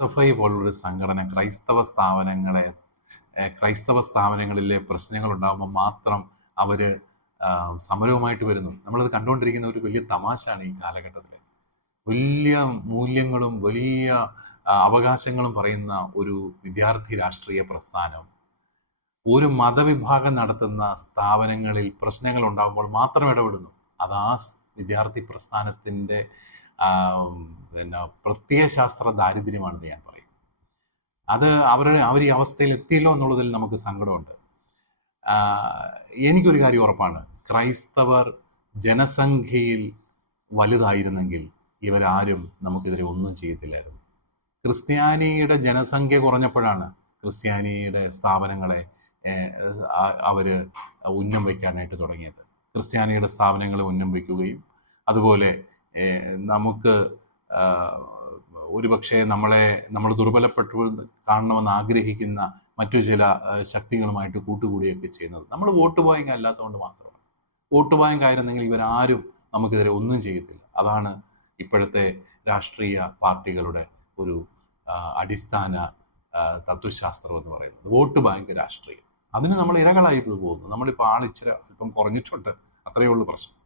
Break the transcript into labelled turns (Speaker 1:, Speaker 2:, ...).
Speaker 1: I പോലുള്ളൊരു സംഘടന ക്രൈസ്തവ സ്ഥാപനങ്ങളെ ക്രൈസ്തവ സ്ഥാപനങ്ങളിലെ പ്രശ്നങ്ങൾ ഉണ്ടാകുമ്പോൾ മാത്രം അവർ സമരവുമായിട്ട് വരുന്നു. നമ്മളത് കണ്ടുകൊണ്ടിരിക്കുന്ന ഒരു വലിയ തമാശയാണ് ഈ കാലഘട്ടത്തിൽ വലിയ മൂല്യങ്ങളും വലിയ അവകാശങ്ങളും പറയുന്ന ഒരു വിദ്യാർത്ഥി രാഷ്ട്രീയ പ്രസ്ഥാനം ഒരു മതവിഭാഗം നടത്തുന്ന സ്ഥാപനങ്ങളിൽ പ്രശ്നങ്ങൾ ഉണ്ടാകുമ്പോൾ മാത്രം ഇടപെടുന്നു. അത് ആ വിദ്യാർത്ഥി പ്രസ്ഥാനത്തിന്റെ പിന്നെ പ്രത്യയശാസ്ത്ര ദാരിദ്ര്യമാണെന്ന് ഞാൻ പറയും. അത് അവരുടെ അവർ ഈ അവസ്ഥയിൽ എത്തിയല്ലോ എന്നുള്ളതിൽ നമുക്ക് സങ്കടമുണ്ട്. എനിക്കൊരു കാര്യം ഉറപ്പാണ്. ക്രൈസ്തവർ ജനസംഖ്യയിൽ വലുതായിരുന്നെങ്കിൽ ഇവരാരും നമുക്കെതിരെ ഒന്നും ചെയ്യത്തില്ലായിരുന്നു. ക്രിസ്ത്യാനിയുടെ ജനസംഖ്യ കുറഞ്ഞപ്പോഴാണ് ക്രിസ്ത്യാനിയുടെ സ്ഥാപനങ്ങളെ അവർ ഉന്നം വയ്ക്കാനായിട്ട് തുടങ്ങിയത്. ക്രിസ്ത്യാനിയുടെ സ്ഥാപനങ്ങളെ ഉന്നം വയ്ക്കുകയും അതുപോലെ നമുക്ക് ഒരുപക്ഷെ നമ്മളെ നമ്മൾ ദുർബലപ്പെട്ടു കാണണമെന്ന് ആഗ്രഹിക്കുന്ന മറ്റു ചില ശക്തികളുമായിട്ട് കൂട്ടുകൂടിയൊക്കെ ചെയ്യുന്നത്. നമ്മൾ വോട്ട് ബാങ്ക് അല്ലാത്തതുകൊണ്ട് മാത്രമാണ്. വോട്ട് ബാങ്ക് ആയിരുന്നെങ്കിൽ ഇവരാരും നമുക്കെതിരെ ഒന്നും ചെയ്യത്തില്ല. അതാണ് ഇപ്പോഴത്തെ രാഷ്ട്രീയ പാർട്ടികളുടെ ഒരു അടിസ്ഥാന തത്വശാസ്ത്രം എന്ന് പറയുന്നത്. വോട്ട് ബാങ്ക് രാഷ്ട്രീയം. അതിന് നമ്മൾ ഇരകളായി പോകുന്നു. നമ്മളിപ്പോൾ ആളിച്ചിരി അല്പം കുറഞ്ഞിട്ടുണ്ട്. അത്രയേ ഉള്ളൂ പ്രശ്നം.